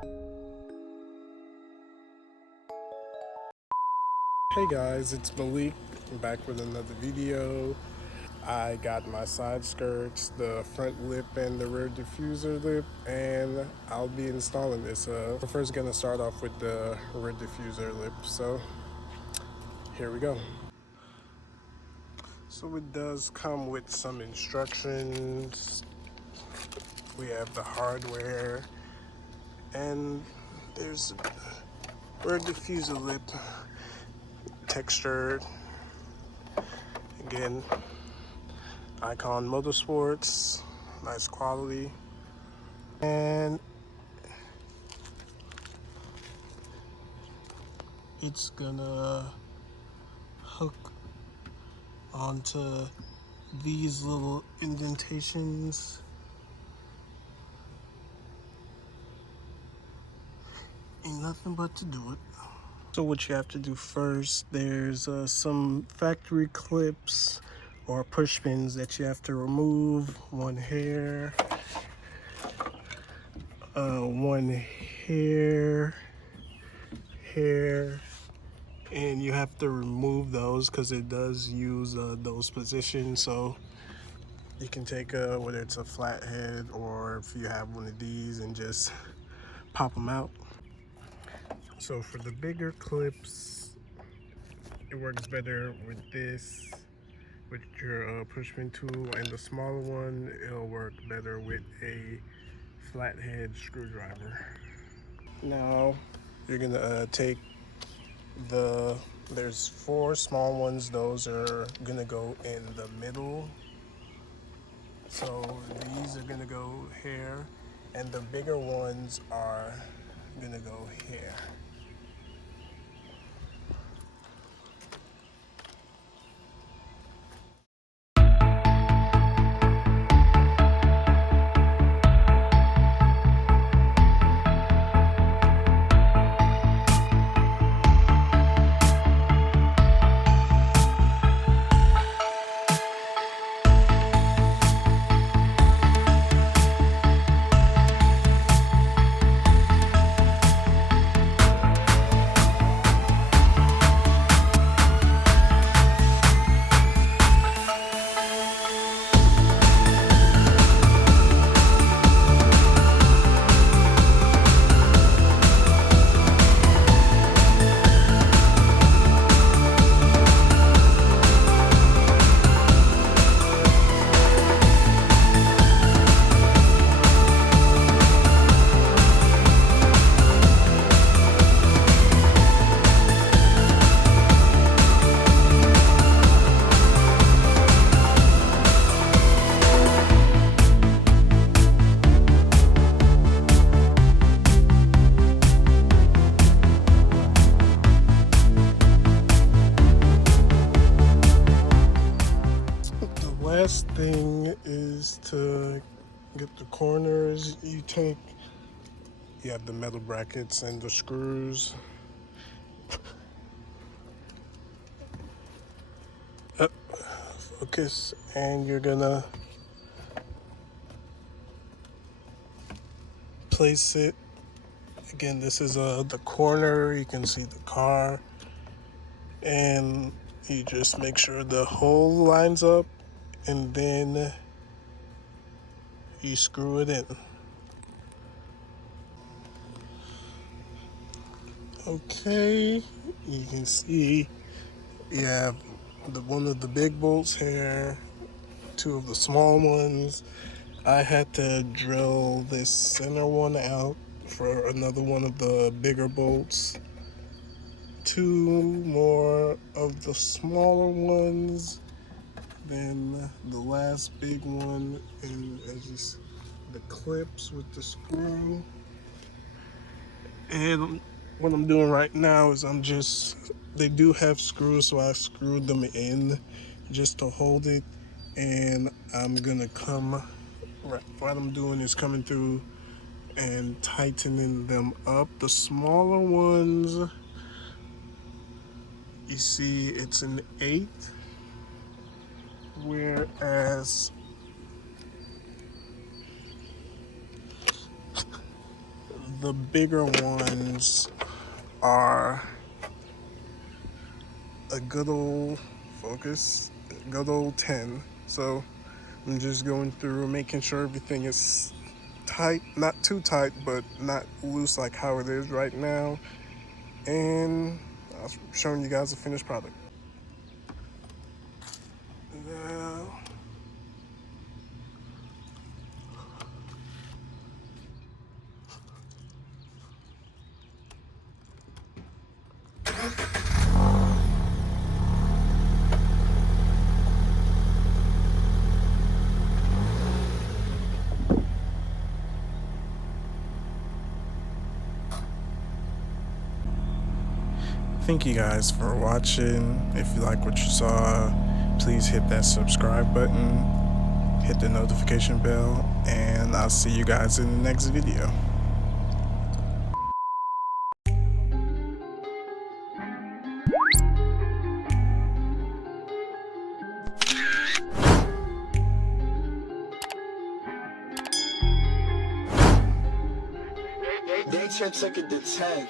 Hey guys, it's Malik. I'm back with another video. I got my side skirts, the front lip and the rear diffuser lip, and I'll be installing this. We're first gonna start off with the rear diffuser lip, so here we go. So it does come with some instructions. We have the hardware, and there's rear diffuser lip textured. Again, IKON Motorsports, nice quality. And it's gonna hook onto these little indentations. Ain't nothing but to do it. So what you have to do first, there's some factory clips or push pins that you have to remove. One here, one here, and you have to remove those because it does use those positions. So you can take whether it's a flathead or if you have one of these and just pop them out. So for the bigger clips, it works better with this, with your push pin tool, and the smaller one, it'll work better with a flathead screwdriver. Now you're gonna take there's 4 small ones. Those are gonna go in the middle. So these are gonna go here, and the bigger ones are gonna go here. Last thing is to get the corners. You have the metal brackets and the screws. Focus, and you're gonna place it. Again, this is the corner. You can see the car, and you just make sure the hole lines up, and then you screw it in. Okay, you can see you have one of the big bolts here, 2 of the small ones. I had to drill this center one out for another one of the bigger bolts. 2 more of the smaller ones, then the last big one, and just the clips with the screw. And what I'm doing right now is they do have screws, so I screwed them in just to hold it. And I'm gonna what I'm doing is coming through and tightening them up. The smaller ones, you see it's an 8, whereas The bigger ones are a good old Focus, good old 10. So I'm just going through making sure everything is tight, not too tight, but not loose like how it is right now. And I'm showing you guys the finished product. Now, thank you guys for watching. If you like what you saw, please hit that subscribe button, hit the notification bell, and I'll see you guys in the next video. They took it to 10.